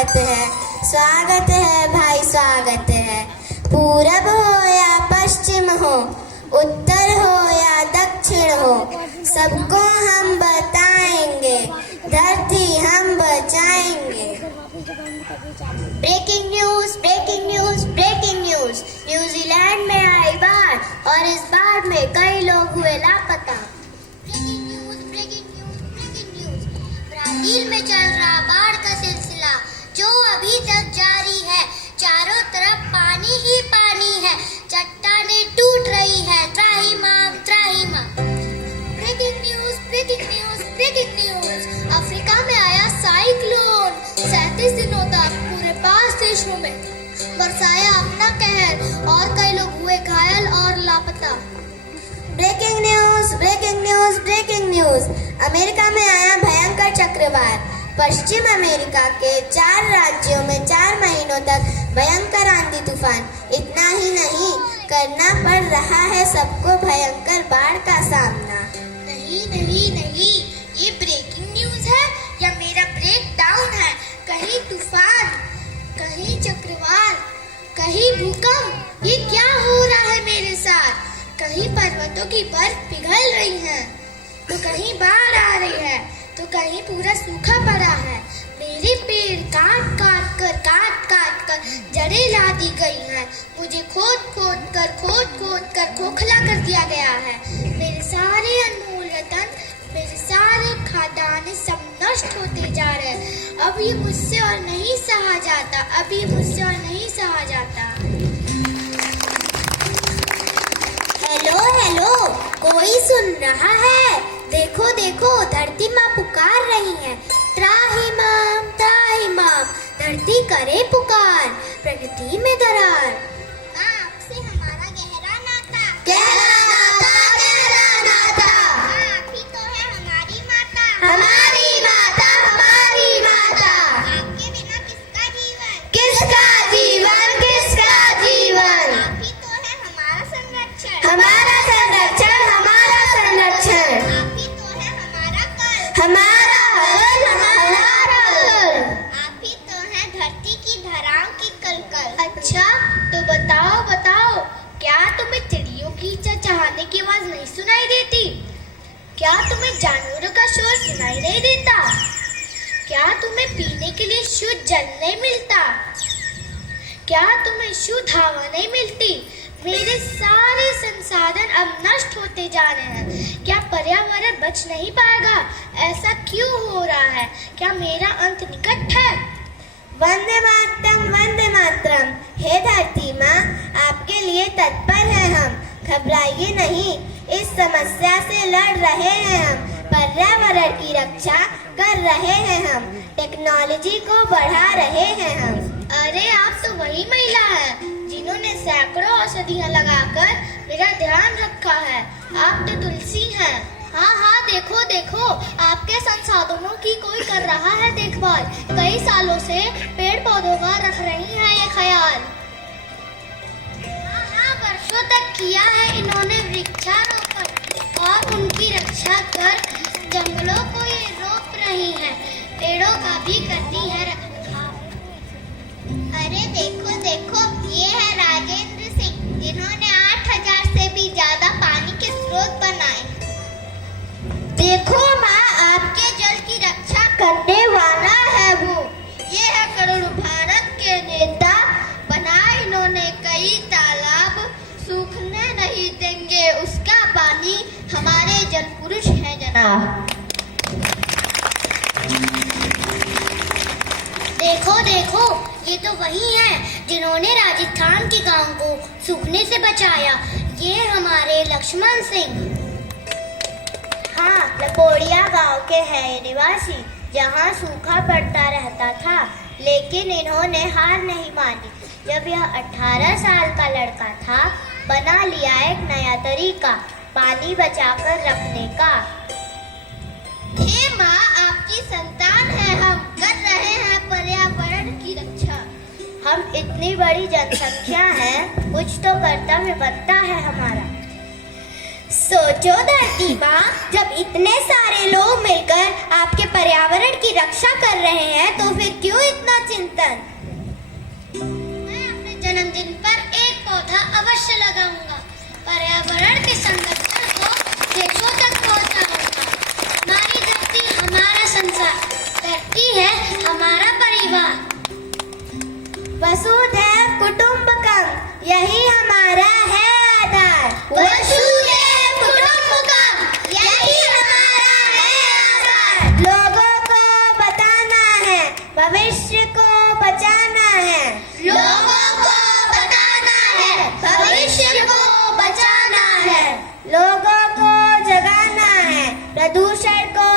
स्वागत है भाई स्वागत है। पूरब हो या पश्चिम हो, उत्तर हो या दक्षिण हो, सबको हम बताएंगे, धरती हम बचाएंगे। Breaking news breaking news breaking news, New Zealand में आई बाढ़ और इस बाढ़ में कई लोग हुए लापता। Breaking news breaking news breaking news, Brazil में चल रहा बाढ़ का सिलसिला जो अभी तक जारी है। चारों तरफ पानी ही पानी है, चट्टानें टूट रही है, त्राहिमाम त्राहिमाम। Breaking news breaking news breaking news, Africa में आया साइक्लोन, 37 दिनों तक पूरे 5 देशों में बरसाया अपना कहर और कई लोग हुए घायल और लापता। Breaking news breaking news breaking news, America में आया भयंकर चक्रवात, पश्चिम अमेरिका के 4 राज्यों में 4 महीनों तक भयंकर आंधी तूफान। इतना ही नहीं, करना पड़ रहा है सबको भयंकर बाढ़ का सामना। नहीं नहीं नहीं, ये ब्रेकिंग न्यूज है या मेरा ब्रेक डाउन है। कहीं तूफान, कहीं चक्रवात, कहीं भूकंप, ये क्या हो रहा है मेरे साथ। कहीं पर्वतों की बर्फ पिघल रही है, तो कहीं बाढ़ आ रही है, तो कहीं पूरा सूखा पड़ा है। मेरे पेड़ काट काट कर जड़ें ला दी गई हैं। मुझे खोद खोद कर खोखला कर दिया गया है। मेरे सारे अनमोल रतन, मेरे सारे खादाने सब नष्ट होते जा रहे हैं। अब ये मुझसे और नहीं सहा जाता, अब ये मुझसे और नहीं सहा जाता। हेलो हेलो, कोई सुन रहा है? देखो देखो, धरती माँ पुकार रही है, त्राहिमाम त्राहिमाम, धरती करे पुकार, प्रकृति में दरार। आपसे हमारा गहरा नाता, गहरा नाता, गहरा नाता। आप ही तो है हमारी माता, हमारी माता, हमारी माता। आपके बिना किसका जीवन, किसका जीवन, किसका जीवन। आप ही तो है हमारा संरक्षण, हमारा संरक्षण, हमारा संरक्षण। आप ही तो है हमारा कल, हमारा हल, हमारा हल। आप ही तो है धरती की धराओं की कलकल। अच्छा, तो बताओ बताओ, क्या तुम्हें चिड़ियों की चहचहाने की आवाज नहीं सुनाई देती? क्या तुम्हें जानवरों का शोर सुनाई नहीं देता? क्या तुम्हें पीने के लिए शुद्ध जल नहीं मिलता? क्या तुम्हें शुद्ध हवा नहीं मिलती? मेरे सारे संसाधन अब नष्ट होते जा रहे हैं। क्या पर्यावरण बच नहीं पाएगा? ऐसा क्यों हो रहा है? क्या मेरा अंत निकट है? वंदे मातरम, हे धरती माँ, आपके लिए तत्पर हैं हम। घबराइए नहीं, इस समस्या से लड़ रहे हैं हम, पर्यावरण की रक्षा कर रहे हैं हम, टेक्नोलॉजी को बढ़ा रहे हैं हम। अरे आप तो वही महिला है जिन्होंने सैकड़ों औषधियाँ लगाकर मेरा ध्यान रखा है। आप तो तुलसी हैं। हाँ हाँ, देखो देखो, आपके संसाधनों की कोई कर रहा है देखभाल। कई सालों से पेड़ पौधों का रख रही है ये ख्याल। हाँ, वर्षों तक किया है इन्होंने वृक्षारोपण और उनकी रक्षा कर जंगलों को ये रोक रही है, पेड़ों का भी करती है रखरखाव। अरे देखो देखो, ये है राजेंद्र सिंह, जिन्होंने 8000 से भी ज्यादा पानी के स्रोत बनाए। देखो माँ, आपके जल की रक्षा करने वाला है वो। ये है करोड़ भारत के नेता, बनाए इन्होंने कई तालाब, सूखने नहीं देंगे उसका पानी, हमारे जल पुरुष हैं जनाब। देखो देखो, ये तो वही हैं जिन्होंने राजस्थान के गांव को सूखने से बचाया। ये हमारे लक्ष्मण सिंह। हाँ, लपोड़िया गांव के है ये निवासी, जहाँ सूखा पड़ता रहता था, लेकिन इन्होंने हार नहीं मानी। जब यह 18 साल का लड़का था, बना लिया एक नया तरीका पानी बचाकर रखने का। हे माँ, आपकी संतान है हम, कर रहे हैं पर्यावरण की रक्षा। हम इतनी बड़ी जनसंख्या है, कुछ तो कर्तव्य बनता है हमारा। सोचो धरती माँ, जब इतने सारे लोग मिलकर आपके पर्यावरण की रक्षा कर रहे हैं तो फिर क्यों इतना चिंतन? मैं अपने जन्मदिन पर एक पौधा अवश्य लगाऊंगा। पर्यावरण के संरक्षण को देशों तक पहुंचाऊंगा। हमारी धरती हमारा संसार, धरती है हमारा परिवार। वसुधैव कुटुंबकम, यही हमारा है आधार। वसुधैव कुटुंबकम, यही हमारा है आधार। लोगों को बताना है, भविष्य को बचाना है। लोगों को बताना है, भविष्य को बचाना है। लोगों को जगाना है, प्रदूषण को